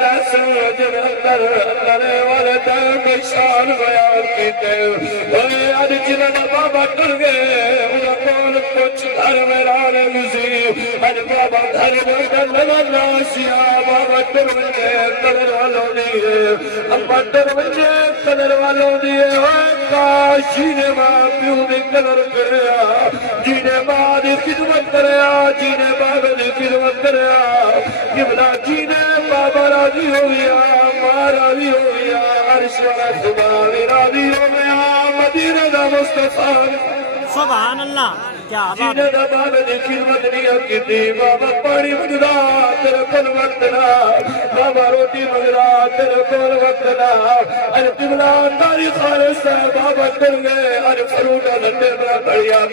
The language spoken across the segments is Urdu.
دس جنندر اللہ والدین کے شان بیان کیتے اوے اج جنہاں بابا ٹر گئے انہاں کول کچھ گھر ویران سی اج بابا گھر ویران ناسیا بابا ٹر گئے قدر والوں دی ابا ٹر گئے قدر والوں دی کاش جی نے ماں پیو دی قدر کریا جی نے ماں دی خدمت کریا جی نے بابا دی خدمت کریا قبلہ جی نے بابا راضی ہو گیا ماں راضی ہو گیا عرش والا سبحان راضی ہو گیا مدینہ دا مصطفیٰ سبحان اللہ کیا جی نے بابا دی خدمت نہیں کی بابا پانی منگدا تیرے کول وقت نہ بابا روٹی منگدا تیرے کول وقت نہ ارے قبلہ تاریخ خالص بابا ٹر گئے ارے فروٹا لٹے بڑا بڑھیا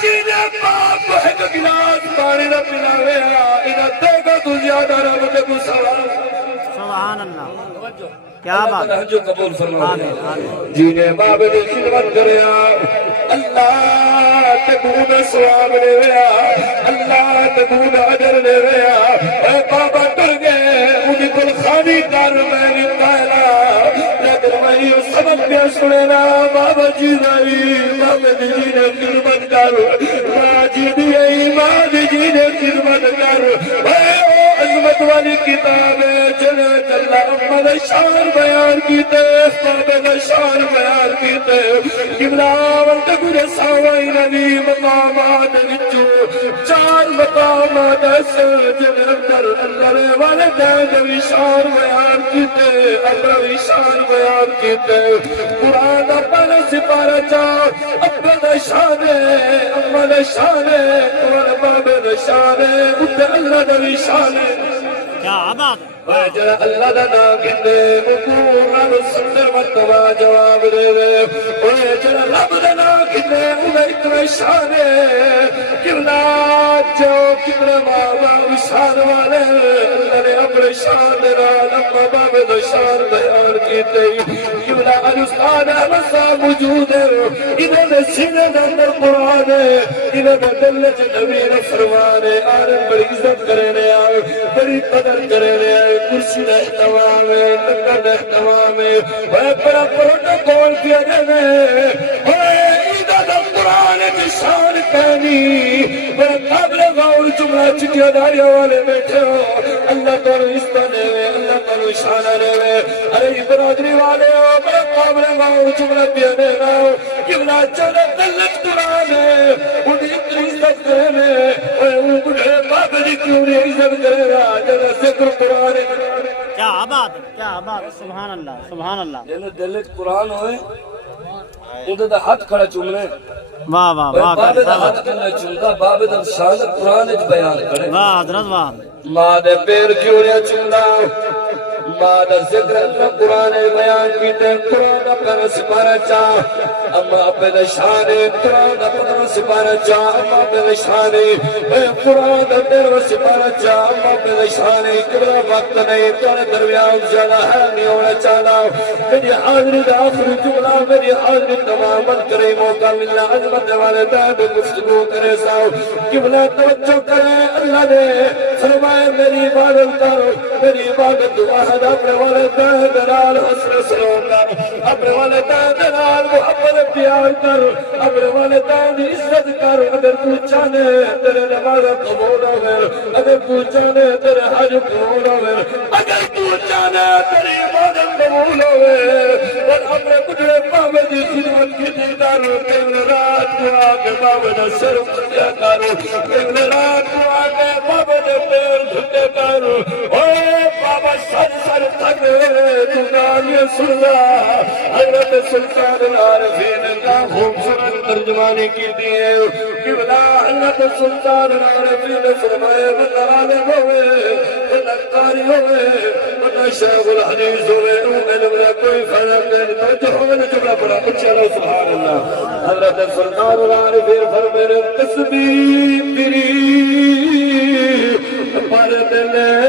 جی نے باپ کو ایک گلاس پانی نہ پلاویا انہاں دے گا تو زیادہ رب دے کو سوال سبحان اللہ کیا بات جو قبول فرما جی نے بابا دی خدمت کریا اللہ تکون ثواب لے ویا اللہ تکون اجر لے ویا اے بابا ٹر گئے انہی کل خانی کر میں نے کہلا لیکن میں سبق پہ سننا بابا جی رہی بابا جی نے خدمت کر ماں جی دی ماں جی نے خدمت کر اے عظمت والی کتاب جنہ چلا امد شان بیان کیتے بابا شان بیان کیتے قبلہ وقت گرے ساوائی نبی مقامات وچو چار مقامات جنہ اندر اللہ والدین شان بیان کیتے اللہ شان بیان کیتے قرآن اپنا سپارہ چاہ اپنا شان امد شان قرآن بابا شان اتنے اللہ نبی شان کیا بات جڑا اللہ دا نام کہندے مقبول سندر مرتبہ جواب دے اوے جڑا رب دا نام کہندے اوے اتنا شان ہے قبلہ جو کتنا مالا شان والے اللہ نے اپنے شان دے نال اپنا بابے دا شان بیان کیتے قبلہ استاد احمد صاحب موجود ہے انہوں نے سینے دے اندر قرآن ہے انہوں نے دل وچ نبی دا فرمان ہے عالم بڑی عزت کرنے آئے بڑی قدر کرنے آئے کرسی دا احترام ہے لکڑ دا احترام ہے اے بڑا پروٹوکول کیا جانے اے ایدہ دا قرآن کی شان پہنی بڑا قابل غور جملہ چکیا داریہ والے بیٹھے ہو اللہ تعالیٰ عزت نے اللہ تعالیٰ شانہ نے ارے برادری والے ہو بڑا قابل غور جملہ پیانے نہ ہو قبلہ چلے دلت قرآن ہے انہیں اتنی عزت کرنے اے ان بڑھے بابا جی کیوں نہیں عزت کرے گا جلہ ذکر قرآن ہے کیا بات سبحان اللہ جنہوں دلت قرآن ہوئے انہیں دا ہاتھ کھڑا چومنے واہ واہ واہ بابے دا ہاتھ کھڑا چومتا بابے دا شان قرآن اچھ بیان کرے واہ حضرت واہ ماں دے پیر کیوں نہیں چومتا ماں دا ذکر اللہ قرآن بیان کیتے قرآن اپنا سپارہ چاہ اما اپنے شانے قرآن اپنا سپارہ چاہ اما اپنے شانے قرآن اپنا سپارہ چاہ اما اپنے شانے کبھرا وقت نہیں توڑے درمیان جانا ہے نہیں ہونا چاہنا میری حاضری دا آخری جملہ میری حاضری تماما کرے موقع ملنا عظمت والے دائب گفتگو کرے ساؤ قبلہ توجہ کرے اللہ نے فرمائے میری عبادت کرو میری عبادت واحد اپنے والدین دلال حسن سلام اپنے والدین دلال محبت پیار کر اپنے والدین عزت کر اگر تو چاہنے تیرے نماز قبول ہوئے اگر تو چاہنے تیرے حج قبول ہوئے اگر تو چاہنے تیری عبادت قبول ہوئے اور اپنے کٹھے بابے دی خدمت کی دیدار کیول رات کو آکے بابے دا سر کیا کرو کیول رات کو آکے بابے دے پیر دھتے کرو اوہ بابا سر تک تنگاری سننا حضرت سلطان العارفین کا خوبصورت ترجمانی کی دیئے قبلہ حضرت سلطان العارفین فرمائے بطرالے ہوئے بطرقاری ہوئے بطر شیخ الحدیث ہوئے علم نے کوئی فرق نہیں تو ہوئے جملہ پڑا چلو سبحان اللہ حضرت سلطان العارفین فرمائے تسبیح پری پر دلے